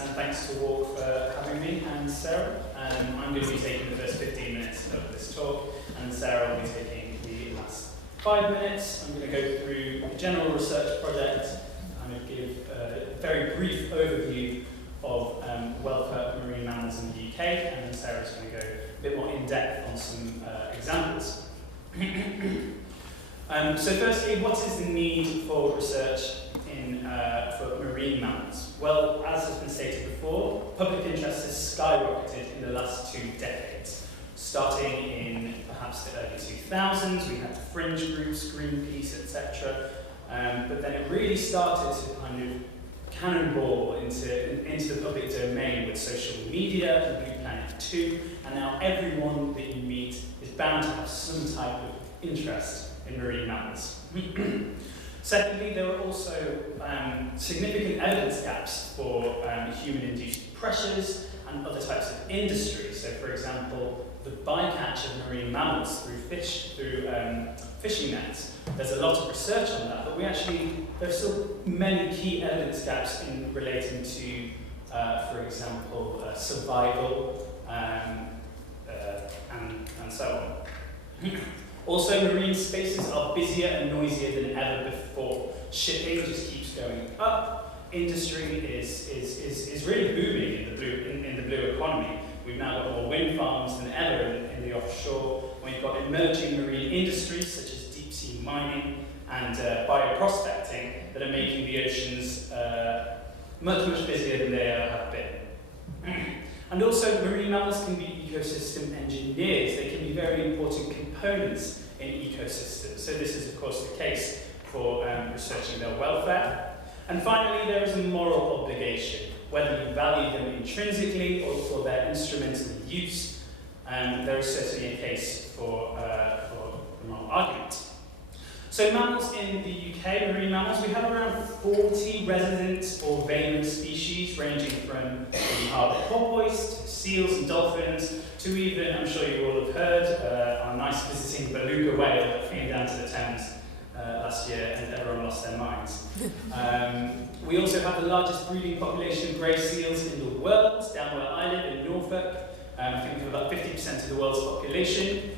and thanks to WAWC for having me, and Sarah. I'm going to be taking the first 15 minutes of this talk, and Sarah will be taking the last 5 minutes. I'm going to go through the general research project, kind of give a very brief overview of welfare of marine mammals in the UK, and then Sarah's going to go a bit more in depth on some examples. So firstly, what is the need for research for marine mammals? Well, as has been stated before, public interest has skyrocketed in the last 2 decades. Starting in perhaps the early 2000s, we had fringe groups, Greenpeace, etc. But then it really started to kind of cannonball into the public domain with social media and Blue Planet 2, and now everyone that you meet is bound to have some type of interest in marine mammals. Secondly, there are also significant evidence gaps for human-induced pressures and other types of industry. So, for example, the bycatch of marine mammals through fishing nets. There's a lot of research on that, but there's still many key evidence gaps in relating to, for example, survival and so on. Also, marine spaces are busier and noisier than ever before. Shipping just keeps going up. Industry is really booming in the blue economy. We've now got more wind farms than ever in the offshore. We've got emerging marine industries such as deep sea mining and bioprospecting that are making the oceans much busier than they ever have been. And also, marine mammals can be ecosystem engineers. They can be very important components in ecosystems. So this is, of course, the case for researching their welfare. And finally, there is a moral obligation, whether you value them intrinsically or for their instrumental use. There is certainly a case for the moral argument. So mammals in the UK, marine mammals, we have around 40 resident or valent species, ranging from the harbour porpoise to seals and dolphins, to even, I'm sure you all have heard, our nice visiting beluga whale that came down to the Thames last year and everyone lost their minds. We also have the largest breeding population of grey seals in the world, down where I live in Norfolk. I think of about 50% of the world's population.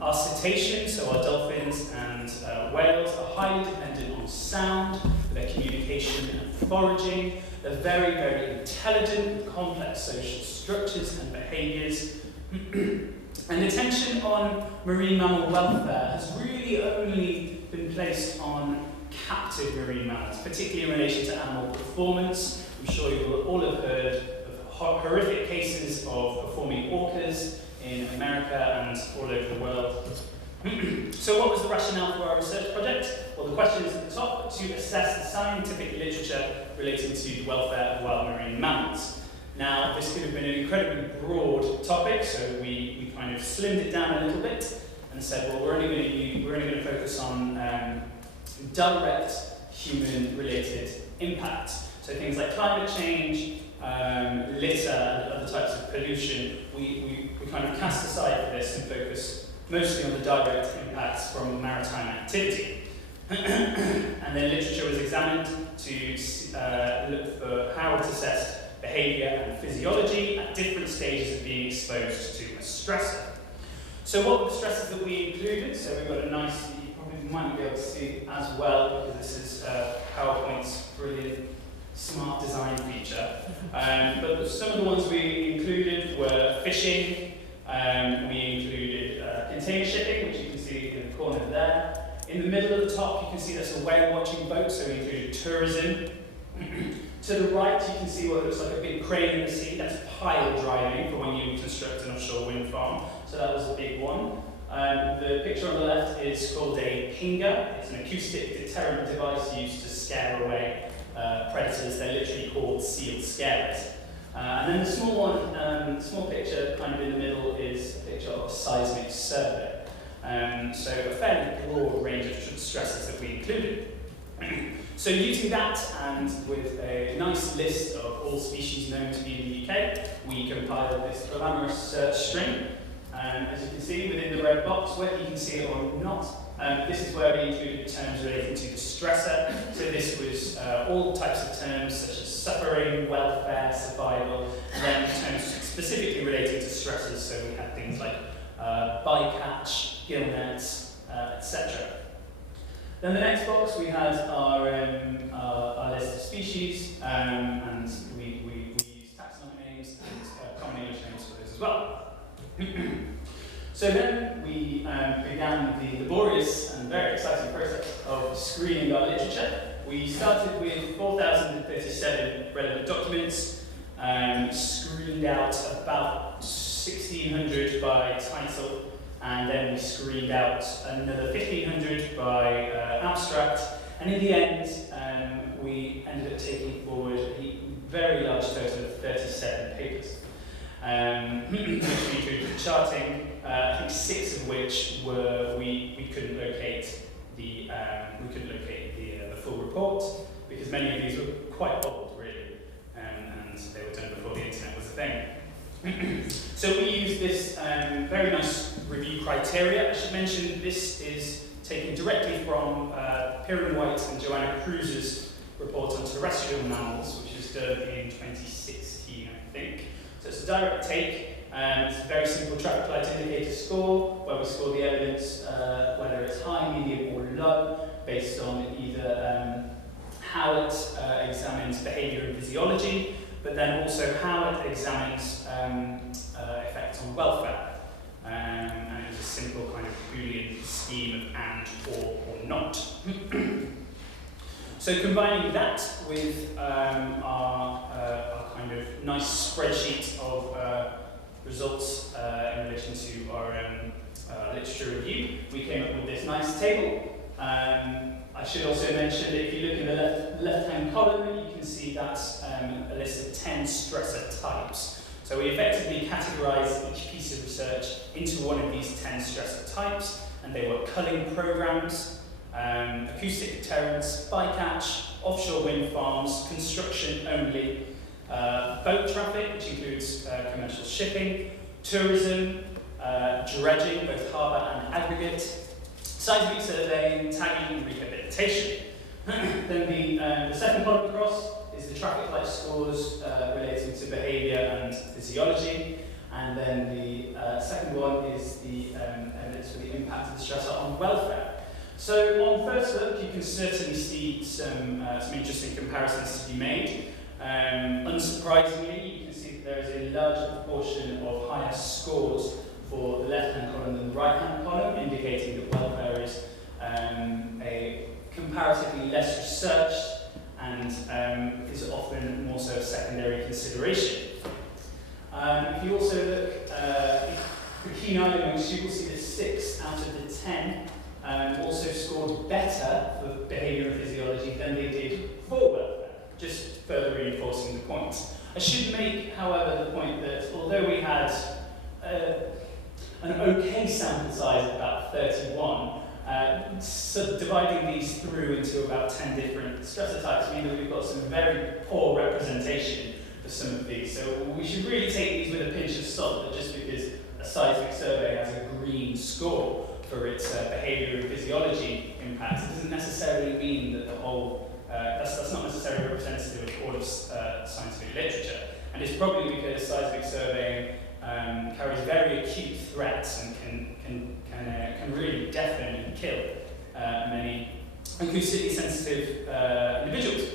Our cetaceans, so our dolphins and whales, are highly dependent on sound for their communication and foraging. They're very intelligent with complex social structures and behaviours. And attention on marine mammal welfare has really only been placed on captive marine mammals, particularly in relation to animal performance. I'm sure you will all have heard of horrific cases of performing orcas in America and all over the world. So what was the rationale for our research project? Well, the question is at the top: to assess the scientific literature relating to the welfare of wild marine mammals. Now, this could have been an incredibly broad topic, so we kind of slimmed it down a little bit and said, well, we're only going to focus on direct human-related impact. So things like climate change, litter, and other types of pollution, we kind of cast aside for this and focus mostly on the direct impacts from maritime activity. And then literature was examined to look for how it assessed behaviour and physiology at different stages of being exposed to a stressor. So what were the stresses that we included? So we've got a nice, you probably might be able to see as well, because this is PowerPoint's brilliant smart design feature. But some of the ones we included were fishing, we included container shipping, which you can see in the corner there. In the middle of the top, you can see there's a whale watching boat, so we included tourism. To the right, you can see what looks like a big crane in the sea. That's pile driving for when you construct an offshore wind farm. So that was a big one. The picture on the left is called a pinger. It's an acoustic deterrent device used to scare away predators. They're literally called seal scarers. And then the small one, small picture kind of in the middle, is a picture of a seismic survey. So a fairly broad range of stresses that we included. So using that, and with a nice list of all species known to be in the UK, we compiled this glamorous search string. As you can see within the red box, whether you can see it or not, This is where we included terms relating to the stressor. So this was all types of terms such as suffering, welfare, survival, and then terms specifically relating to stressors. So we had things like bycatch, gill nets, etc. Then the next box we had our list of species, and we used taxonomic names and common English names for those as well. So then we began the laborious and very exciting process of screening our literature. We started with 4,037 relevant documents, screened out about 1,600 by title, and then we screened out another 1,500 by abstract, and in the end we ended up taking forward a very large total of 37 papers, which included charting, I think 6 of which were we couldn't locate the full report, because many of these were quite old really, and they were done before the internet was a thing. So we use this very nice review criteria. I should mention this is taken directly from Piran White and Joanna Cruz's report on terrestrial mammals, which was done in 2016, I think. So it's a direct take. It's a very simple traffic light indicator score, where we score the evidence, whether it's high, medium, or low, based on either how it examines behaviour and physiology, but then also how it examines effects on welfare. And it was a simple kind of Boolean scheme of and, or not. So combining that with our kind of nice spreadsheet of results in relation to our literature review, we came up with this nice table. I should also mention that if you look in the left-hand column, you can see that's a list of 10 stressor types. So we effectively categorised each piece of research into one of these 10 stressor types, and they were culling programs, acoustic deterrence, bycatch, offshore wind farms, construction only, boat traffic, which includes commercial shipping, tourism, dredging, both harbour and aggregate, seismic surveying, tagging and rehabilitation. Then the second column across is the traffic light scores relating to behaviour and physiology, and then the second one is the evidence for the impact of the stressor on welfare. So on first look, you can certainly see some interesting comparisons to be made. Unsurprisingly, you can see that there is a larger proportion of higher scores for the left-hand column than the right-hand column, indicating that welfare is a comparatively less researched and is often more so a secondary consideration. If you also look, the keen-eyed amongst you will see that 6 out of the 10 also scored better for behaviour and physiology than they did for welfare, just further reinforcing the point. I should make, however, the point that although we had an okay sample size of about 31, dividing these through into about 10 different stressor types mean that we've got some very poor representation of some of these. So we should really take these with a pinch of salt, that just because a seismic survey has a green score for its behaviour and physiology impacts, it doesn't necessarily mean that the whole, that's not necessarily representative of all of scientific literature. And it's probably because seismic surveying carries very acute threats and can really deafen and kill many acoustically sensitive individuals.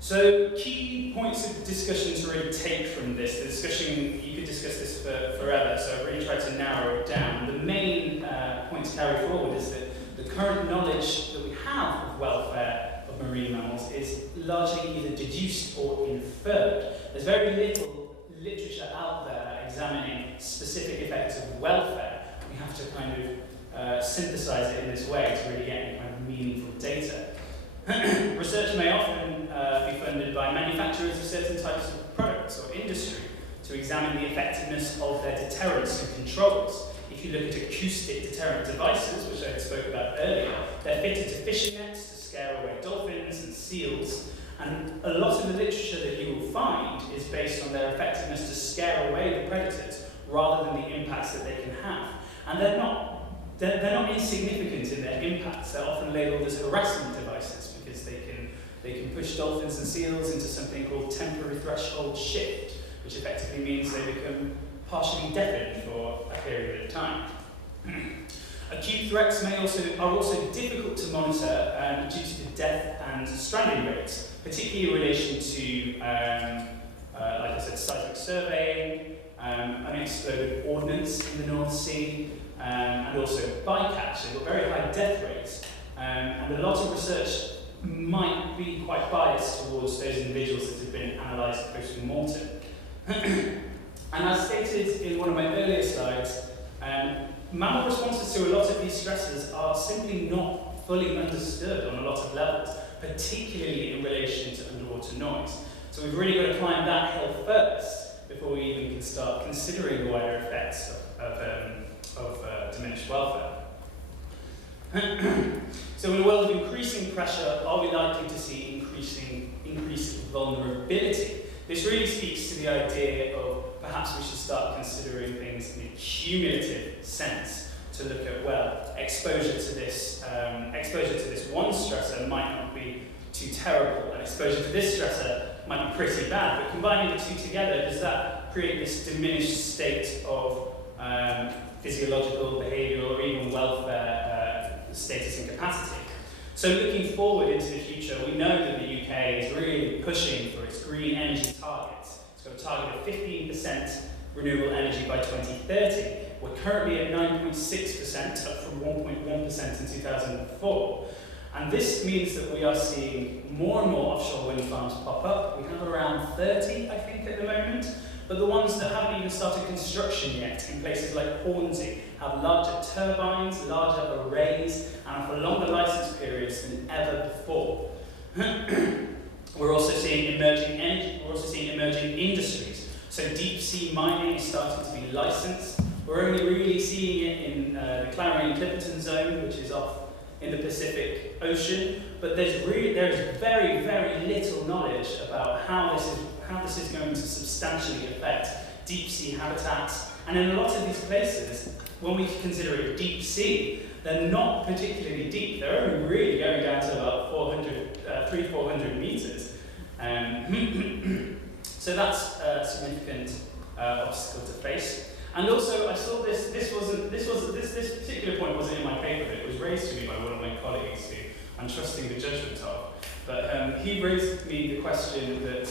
So key points of discussion to really take from this, the discussion, you could discuss this forever, so I've really tried to narrow it down. The main point to carry forward is that the current knowledge that we have of welfare of marine mammals is largely either deduced or inferred. There's very little literature out there examining specific effects of welfare. We have to kind of synthesize it in this way to really get any kind of meaningful data. Research may often be funded by manufacturers of certain types of products or industry to examine the effectiveness of their deterrents and controls. If you look at acoustic deterrent devices, which I spoke about earlier, they're fitted to fishing nets to scare away dolphins and seals, and a lot of the literature that you will find is based on their effectiveness to scare away the predators rather than the impacts that they can have. And they're they're not insignificant in their impacts. They're often labelled as harassment devices because they can push dolphins and seals into something called temporary threshold shift, which effectively means they become partially deafened for a period of time. Acute threats are also difficult to monitor due to the death and stranding rates, particularly in relation to, like I said, seismic surveying, unexploded ordnance in the North Sea, and also bycatch. They've got very high death rates, and a lot of research might be quite biased towards those individuals that have been analysed post-mortem. And as stated in one of my earlier slides, mammal responses to a lot of these stressors are simply not fully understood on a lot of levels, particularly in relation to underwater noise. So we've really got to climb that hill first before we even can start considering the wider effects of diminished welfare. So in a world of increasing pressure, are we likely to see increased vulnerability? This really speaks to the idea of perhaps we should start considering things in a cumulative sense to look at, well, exposure to this one stressor might not be too terrible, and exposure to this stressor might be pretty bad, but combining the two together, does that create this diminished state of physiological, behavioural, or even welfare status and capacity? So looking forward into the future, we know that the UK is really pushing for its green energy targets. It's got a target of 15% renewable energy by 2030. We're currently at 9.6%, up from 1.1% in 2004. And this means that we are seeing more and more offshore wind farms pop up. We have around 30, I think, at the moment. But the ones that haven't even started construction yet, in places like Hornsey, have larger turbines, larger arrays, and for longer license periods than ever before. We're also seeing emerging energy, we're also seeing emerging industries. So deep sea mining is starting to be licensed. We're only really seeing it in the Clarion-Clipperton zone, which is off in the Pacific Ocean. But there's very, very little knowledge about how this is going to substantially affect deep sea habitats. And in a lot of these places, when we consider it deep sea, they're not particularly deep. They're only really going down to about 300-400 meters. So that's a significant obstacle to face. And also, I saw this particular point wasn't in my paper, but it was raised to me by one of my colleagues who I'm trusting the judgment of. But he raised me the question that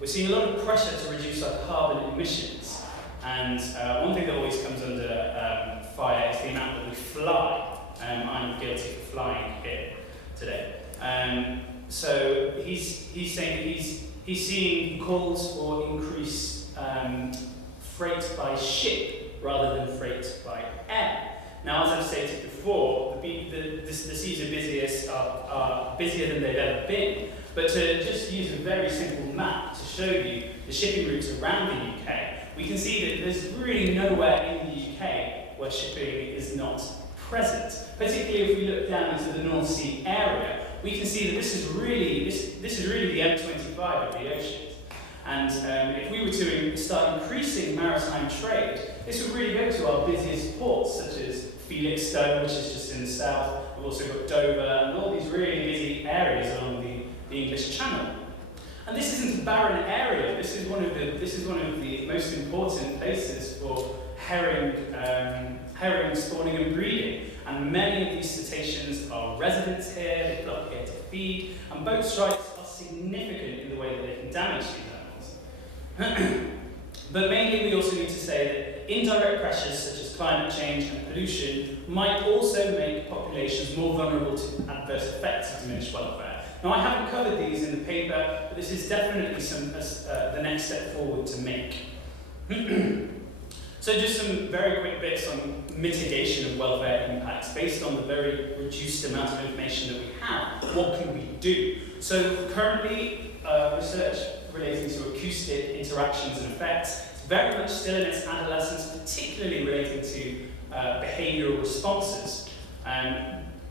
we're seeing a lot of pressure to reduce our carbon emissions. And one thing that always comes under fire is the amount that we fly. I'm guilty of flying here today. So he's saying that he's seeing calls for increased freight by ship rather than freight by air. Now, as I've stated before, the seas are busier than they've ever been. But to just use a very simple map to show you the shipping routes around the UK, we can see that there's really nowhere in the UK where shipping is not present. Particularly if we look down into the North Sea area, we can see that this is really the M25 of the ocean. And if we were to start increasing maritime trade, this would really go to our busiest ports, such as Felixstowe, which is just in the south. We've also got Dover, and all these really busy areas along the English Channel. And this isn't a barren area. This is one of the most important places for herring spawning and breeding. And many of these cetaceans are residents here. They flock here to feed, and boat strikes are significant in the way that they can damage these animals. But mainly, we also need to say that indirect pressures such as climate change and pollution might also make populations more vulnerable to adverse effects of diminished welfare. Now, I haven't covered these in the paper, but this is definitely the next step forward to make. So just some very quick bits on mitigation of welfare impacts based on the very reduced amount of information that we have. What can we do? So currently, research relating to acoustic interactions and effects is very much still in its adolescence, particularly relating to behavioural responses.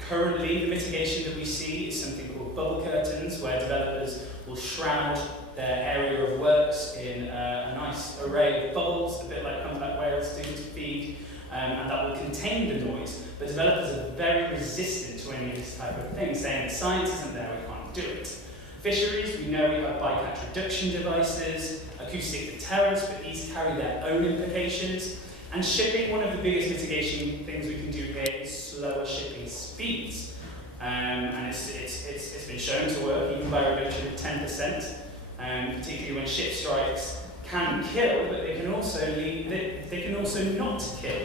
Currently, the mitigation that we see is something called bubble curtains, where developers will shroud their area of works in a nice array of bubbles, a bit like humpback whales do to feed. and that will contain the noise. But developers are very resistant to any of this type of thing, saying that science isn't there, we can't do it. Fisheries, we know we have bycatch reduction devices, acoustic deterrence, but these carry their own implications. And shipping, one of the biggest mitigation things we can do here is slower shipping speeds. And it's been shown to work even by a reduction of 10%, particularly when ship strikes can kill, but they can also not kill,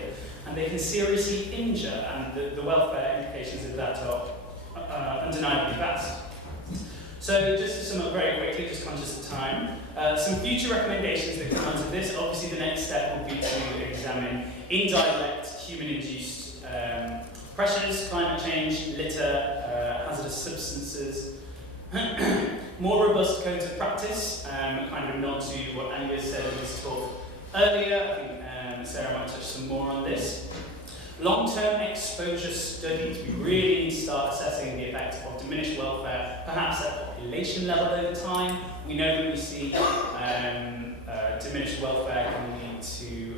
and they can seriously injure, and the welfare implications of that are undeniably vast. So just to sum up very quickly, just conscious of time, some future recommendations that come out of this. Obviously the next step will be to examine indirect human-induced pressures, climate change, litter, hazardous substances, more robust codes of practice, kind of a nod to what Angus said in his talk earlier. I think Sarah might touch some more on this. Long-term exposure studies. We really need to start assessing the effect of diminished welfare, perhaps at population level over time. We know that we see diminished welfare can lead to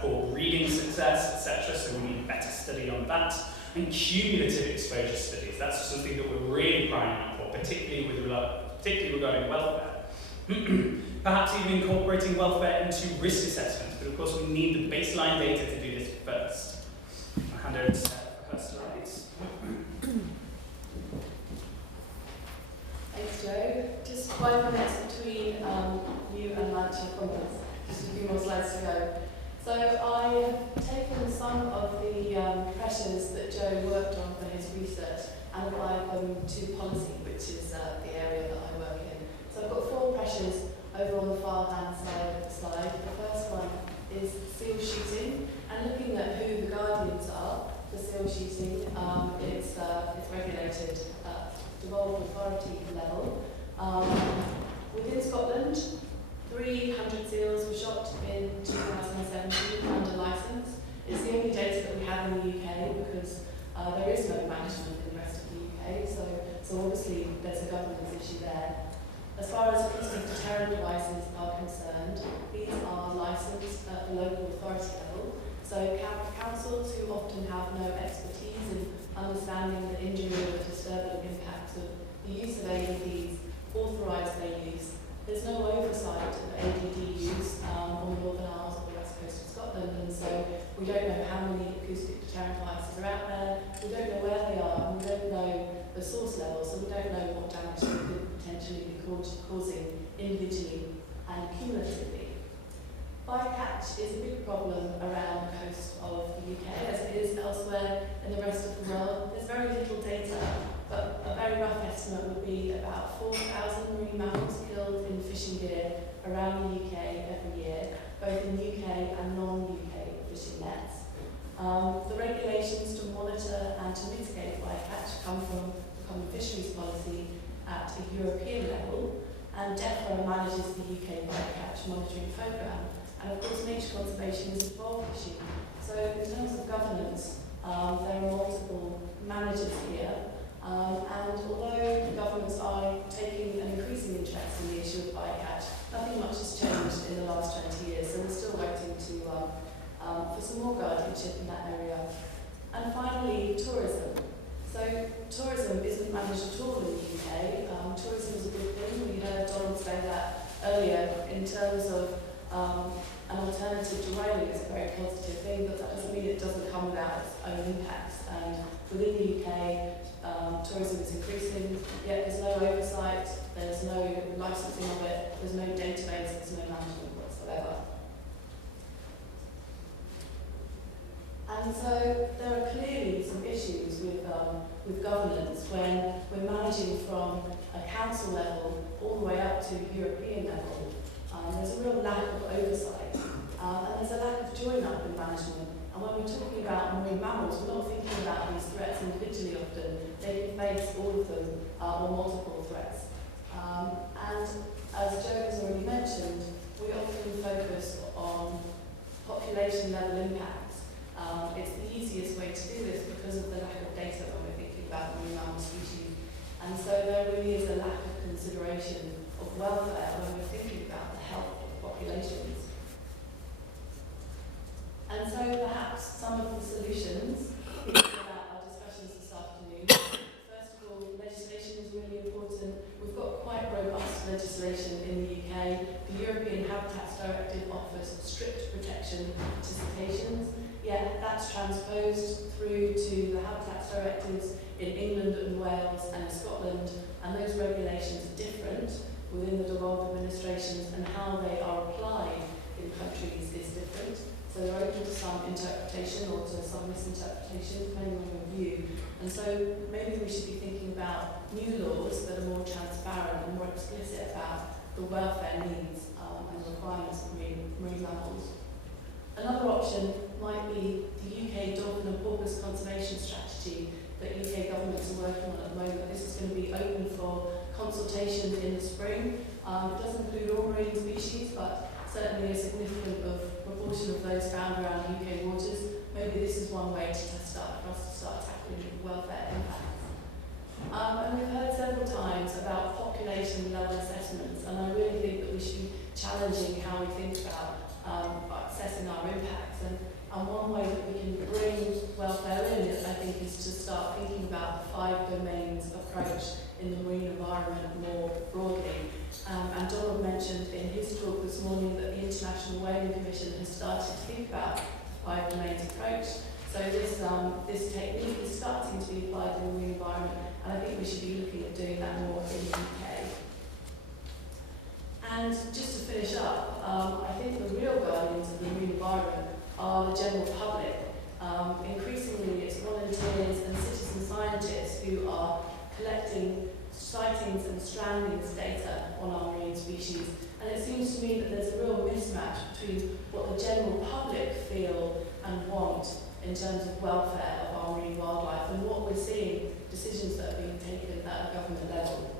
poor breeding success, etc. So we need a better study on that. And cumulative exposure studies. That's something that we're really crying out for, particularly regarding welfare. Perhaps even incorporating welfare into risk assessments, but of course we need the baseline data to do this first. I'll hand over to Sarah for her slides. Thanks, Joe. Just 5 minutes between you and lunch, I promise. Just a few more slides to go. So I have taken some of the pressures that Joe worked on for his research and applied them to policy, which is the area that I work in. So I've got 4 pressures over on the far hand side of the slide. The first one is seal shooting, and looking at who the guardians are for seal shooting. It's regulated at devolved authority level. Within Scotland, 300 seals were shot in 2017 under licence. It's the only data that we have in the UK because there is no management in the rest of the UK, so obviously there's a governance issue there. As far as acoustic deterrent devices are concerned, these are licensed at the local authority level, so councils who often have no expertise in understanding the injury or disturbing impacts of the use of ADDs authorise their use. There's no oversight of ADD use on the Northern Isles or the west coast of Scotland, and so we don't know how many acoustic deterrent devices are out there, we don't know where they are, and we don't know the source level, so we don't know what damage they could potentially be causing individually and cumulatively. Bycatch is a big problem around the coast of the UK, as it is elsewhere in the rest of the world. There's very little data, but a very rough estimate would be about 4,000 marine mammals killed in fishing gear around the UK every year, both in UK and non-UK fishing nets. The regulations to monitor and to mitigate bycatch come from the Common Fisheries Policy at a European level, and DEFRA manages the UK bycatch monitoring programme. And of course, nature conservation is a evolved issue. So in terms of governance, there are multiple managers here. And although the governments are taking an increasing interest in the issue of bycatch, nothing much has changed in the last 20 years, so we're still waiting for some more guardianship in that area. And finally, tourism. So tourism isn't managed at all in the UK. Tourism is a good thing. We heard Donald say that earlier in terms of an alternative to railing is a very positive thing, but that doesn't mean it doesn't come without its own impacts. And within the UK, tourism is increasing, yet there's no oversight, there's no licensing of it, there's no database, there's no management whatsoever. And so there are clearly some issues with governance when we're managing from a council level all the way up to European level. There's a real lack of oversight, and there's a lack of join-up in management. And when we're talking about marine mammals, we're not thinking about these threats individually often. They can face all of them or multiple threats. And as Joe has already mentioned, we often focus on population level impacts. It's the easiest way to do this because of the lack of data when we're thinking about marine mammal species. And so there really is a lack of consideration of welfare when we're thinking about the health of populations. And so perhaps some legislation in the UK. The European Habitats Directive offers strict protection to cetaceans, yet that's transposed through to the Habitats Directives in England and Wales and in Scotland, and those regulations are different within the devolved administrations, and how they are applied in countries is different. So they're open to some interpretation or to some misinterpretation, depending on your view. And so maybe we should be thinking about new laws that are more transparent and more explicit about the welfare needs and requirements of marine mammals. Another option might be the UK dolphin and porpoise conservation strategy that UK governments are working on at the moment. This is going to be open for consultation in the spring. It doesn't include all marine species, but certainly a significant proportion of those found around UK waters. Maybe this is one way to start tackling welfare impacts. And we've heard several times about population level assessments, and I really think that we should be challenging how we think about assessing our impacts. And one way that we can bring welfare in, I think, is to start thinking about the 5 domains approach in the marine environment more broadly. And Donald mentioned in his talk this morning that the International Whaling Commission has started to think about the 5 domains approach. So this technique is starting to be applied in the marine environment, and I think we should be looking at doing that more in the UK. And just to finish up, I think the real guardians of the marine environment are the general public. Increasingly, it's volunteers and citizen scientists who are collecting sightings and strandings data on our marine species. And it seems to me that there's a real mismatch between what the general public feel and want in terms of welfare of our marine wildlife and what we're seeing, decisions that are being taken at a government level.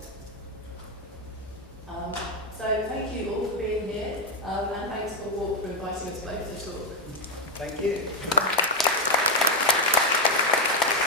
So thank you all for being here, and thanks for WAWC for inviting us both to talk. Thank you.